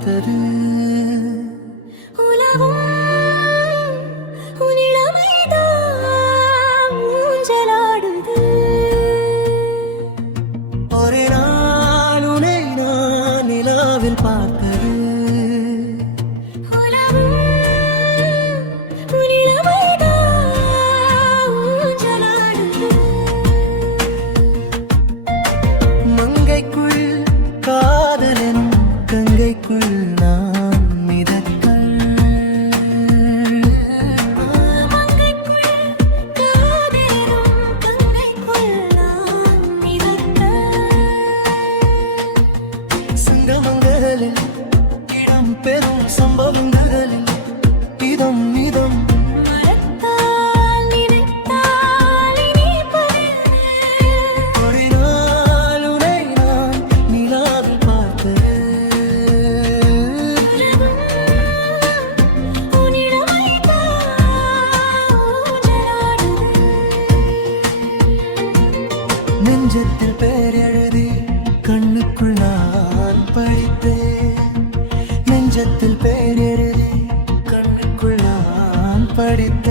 பார்த்தது. ஒரு நாள் உன்னை நான் நிலாவில் பார்த்தது. மங்கைக்குள் காதலெனும் கங்கைக்குள் நான் மிதக்க. சங்கமங்களில் இடம் பெறும் சம்பவங்களில் இதம் இதம் ஒரு நாள் உன்னை நான் நிலாவில் பார்த்தது. நெஞ்சத்தில் பேர் எழுதி கண்ணுக்குள் நான் படித்தேன். நெஞ்சத்தில் பேர் எழுதி கண்ணுக்குள் நான் படித்தேன்.